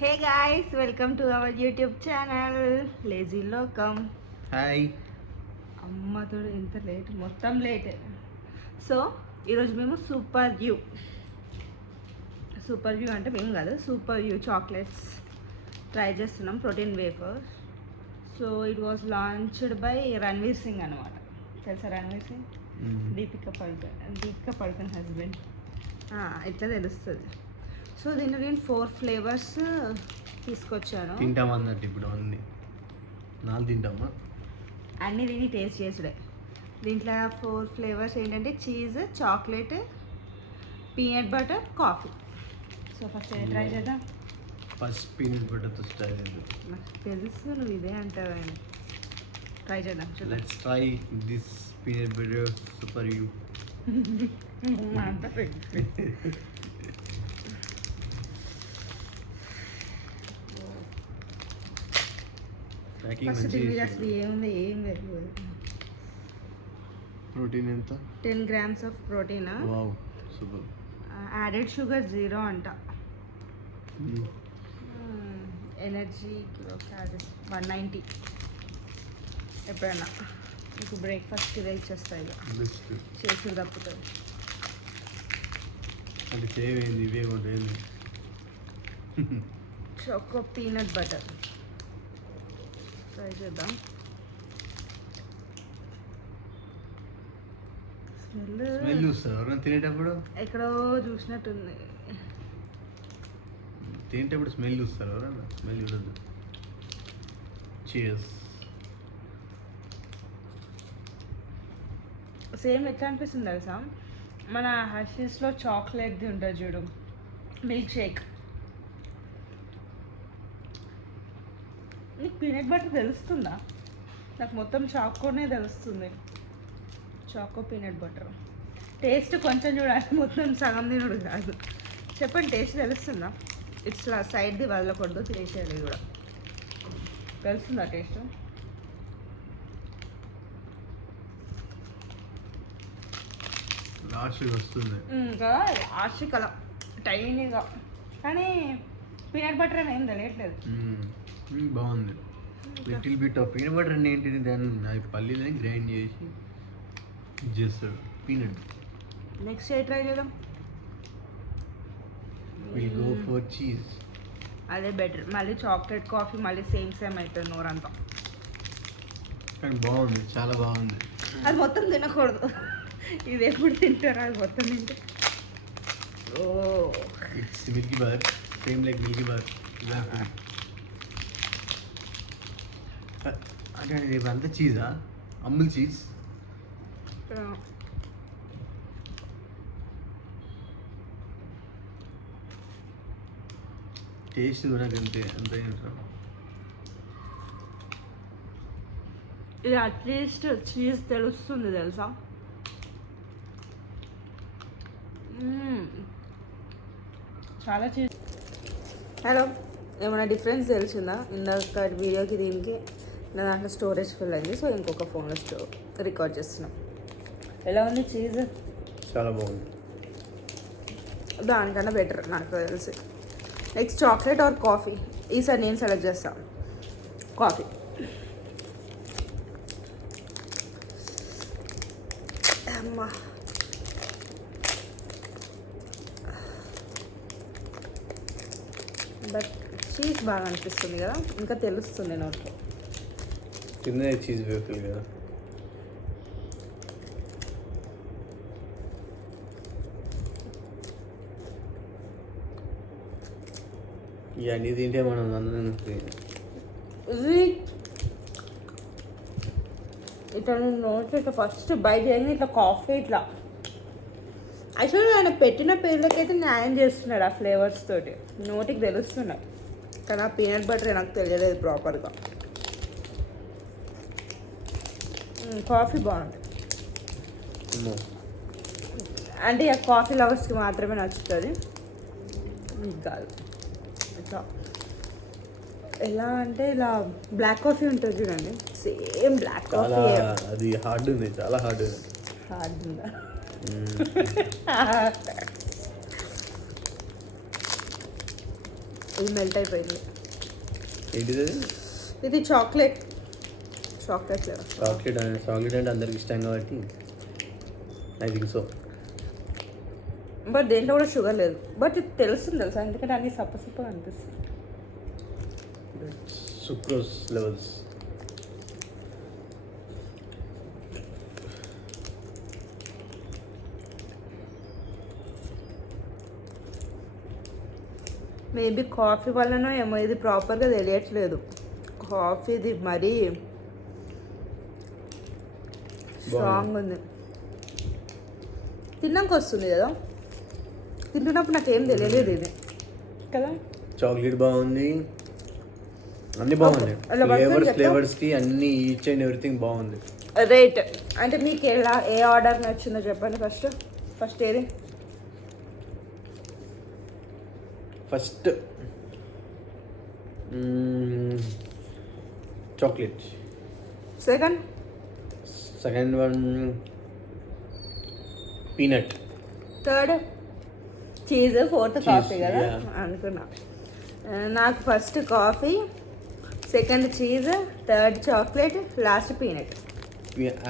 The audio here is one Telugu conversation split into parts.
Hey guys, welcome to our YouTube channel Lazy Lokam. Hi. అమ్మతోడు ఎంత లేట్, మొత్తం లేట్. సో ఈరోజు మేము సూపర్ వ్యూ అంటే మేము కాదు, సూపర్ వ్యూ చాక్లెట్స్ ట్రై చేస్తున్నాం, protein wafer. So it was launched by Ranveer Singh అనమాట. తెలుసా రణ్వీర్ సింగ్? దీపిక పడుకన్ హస్బెండ్. ఇట్లా తెలుస్తుంది. సో దీంట్లో నేను 4 ఫ్లేవర్స్ తీసుకొచ్చాను. తింటాం అన్నట్టు ఇప్పుడు నాలుగు తింటామా? అన్నీ దీన్ని టేస్ట్ చేసుడే. దీంట్లో 4 ఫ్లేవర్స్ ఏంటంటే cheese, chocolate, peanut butter, coffee. So first try చేద్దాం. ఫస్ట్ పీనట్ బటర్తో స్టార్ట్ చేద్దాం. నాకు తెలుసు నువ్వు ఇదే అంటావని. ట్రై చేద్దాం. Let's try this peanut butter super you. Packing first మంచిగా దీని అసలు ఏముంది, ఏం లేదు. ప్రోటీన్ ఎంత? 10 grams of protein. Wow super. Added sugar 0 అంట. Energy kilo calories 190. ఎప్పుడైనా మీకు బ్రేక్ఫాస్ట్ ఇదే ఇచ్చేస్తాయి, బెస్ట్. చేసి తప్పుతుంది. అది సేవ్ అయింది, ఇవే ఉంటాయి. చోకో పీనట్ బటర్ ట్రై చేద్దాం. స్మెల్ చూస్తారు ఎవరైనా తినేటప్పుడు? ఎక్కడో చూసినట్టుంది. తినేటప్పుడు స్మెల్ చూస్తారు ఎవరైనా? స్మెల్ చూడద్దు. చీర్స్. సేమ్ ఎట్లా అనిపిస్తుంది తెలుసా, మన హర్షీస్లో చాక్లెట్ది ఉంటుంది చూడు, మిల్క్ షేక్. నీకు పీనట్ బటర్ తెలుస్తుందా? నాకు మొత్తం చాకోనే తెలుస్తుంది. చాకో పీనట్ బటర్ టేస్ట్ కొంచెం చూడాలి, మొత్తం సగం తినడు కాదు. చెప్పండి, టేస్ట్ తెలుస్తుందా? ఇట్లా సైడ్ది వదలకూడదు, తినేసేది కూడా. తెలుస్తుందా టేస్ట్? లాస్ట్ వస్తుంది ఇంకా ఆశికల టైనీగా, కానీ పీనట్ బటర్ అని ఏం తెలియట్లేదు. బాగుంది. Little bit of peanut butter అంటే ఏంటిది? దాన్ని అది పల్లీలని గ్రైండ్ చేసి చేస్తాడు పీనట్. నెక్స్ట్ ఏ ట్రై చేద్దాం. Will go for cheese. అదే బెటర్. మళ్ళీ చాక్లెట్ కాఫీ మళ్ళీ సేమ్ అవుతుంది నోరంతా. కానీ బాగుంది, చాలా బాగుంది. అది మొత్తం తినకూడదు, ఇది ఎప్పుడు తింటారు అది మొత్తం తింటే. Oh it's Milky Bar, same like Milky Bar. అంటే ఇవంతా చీజా? అమూల్ చీజ్. టేస్ట్ కూడా అంతే అంత ఏంటారు. ఇది అట్లీస్ట్ చీజ్ తెలుస్తుంది తెలుసా. చాలా చీజ్. హలో, ఏమైనా డిఫరెన్స్ తెలిసిందా? ఇందాక వీడియోకి దీనికి నా దాంట్లో స్టోరేజ్ ఫుల్ అయింది, సో ఇంకొక ఫోన్లో రికార్డ్ చేస్తున్నాం. ఎలా ఉంది చీజ్? చాలా బాగుంది. దానికన్నా బెటర్ నాకు తెలిసి. Next chocolate or coffee? ఈసారి నేను సెలెక్ట్ చేస్తాను కాఫీ. అమ్మా, బట్ చీజ్ బాగా అనిపిస్తుంది కదా, ఇంకా తెలుస్తుంది నోట్లో. కింద చీజ్ వేఫల్ కదా. ఇవన్నీ తింటే మనం అందరం ఇది ఇట్లా నోట్లో ఇట్లా ఫస్ట్ బయట చేయగానే ఇట్లా కాఫీ ఇట్లా. యాక్చువల్గా ఆయన పెట్టిన పేర్లకైతే న్యాయం చేస్తున్నాడు ఆ ఫ్లేవర్స్ తోటి, నోటికి తెలుస్తున్నాయి. కానీ ఆ పీనట్ బటర్ నాకు తెలియలేదు ప్రాపర్గా. కాఫీ బాగుంది. అంటే ఇక కాఫీ లవర్స్కి మాత్రమే నచ్చుతుంది, మీకు కాదు. ఇట్లా ఎలా అంటే ఇలా బ్లాక్ కాఫీ ఉంటుంది చూడండి, సేమ్ బ్లాక్ కాఫీ. అది హార్డ్ ఉంది, చాలా హార్డ్ ఉంది. హార్డ్ ఉందా? ఇది మెల్ట్ అయిపోయింది. ఏంటిది ఇది చాక్లెట్ ఫ్లేవర్. చాక్లెట్ అంటే అందరికి ఇష్టం కాబట్టి ఐ థింక్ సో. బట్ దేంట్లో కూడా షుగర్ లేదు. బట్ ఇది తెలుస్తుంది తెలుసా, ఎందుకంటే అన్ని సప్ప అనిపిస్తుంది. Sucrose levels. మేబీ కాఫీ వల్లనో ఏమో ఇది ప్రాపర్గా తెలియట్లేదు. కాఫీది మరీ స్ట్రాంగ్ ఉంది. తిన్నాక వస్తుంది కదా, తింటున్నప్పుడు నాకేం తెలియలేదు ఇది కదా. చాక్లెట్ బాగుంది, అన్ని బాగుంది. అలా పడుతుంది ఫ్లేవర్స్కి అన్ని ఈచ్ అండ్ ఎవ్రీథింగ్ బాగుంది. రేట్ అంటే మీకు ఏ ఆర్డర్ నచ్చిందో చెప్పండి. ఫస్ట్ ఏది? First chocolate, second one peanut, third cheese, fourth coffee కదా yeah. అనుకున్నా. నాకు first coffee, second cheese, third chocolate, last peanut.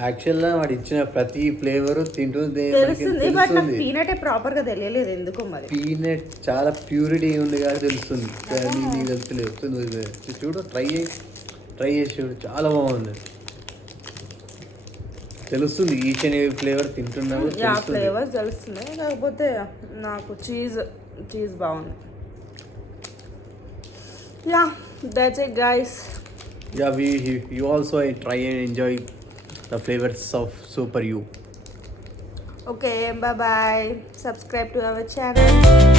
యాక్చువల్గా వాడు ఇచ్చిన ప్రతి ఫ్లేవర్ తింటుంది తెలుస్తుంది, బట్ నాకు పీనటే ప్రాపర్గా తెలియలేదు ఎందుకో మరి. పీనట్ చాలా ప్యూరిటీ ఉంది కాబట్టి తెలుస్తుంది, నీకు తెలుస్తుంది. చూడు, ట్రై చేసి చూడు, చాలా బాగుంది. తెలుస్తుంది ఈచ్ అండ్ ఎవరీ ఫ్లేవర్ తింటున్నావు. ఫ్లేవర్స్ తెలుస్తుంది, కాకపోతే నాకు చీజ్ బాగుంది. Yeah, that's it guys. Yeah, you also try and enjoy the flavors of Super You. Okay, bye bye. Subscribe to our channel.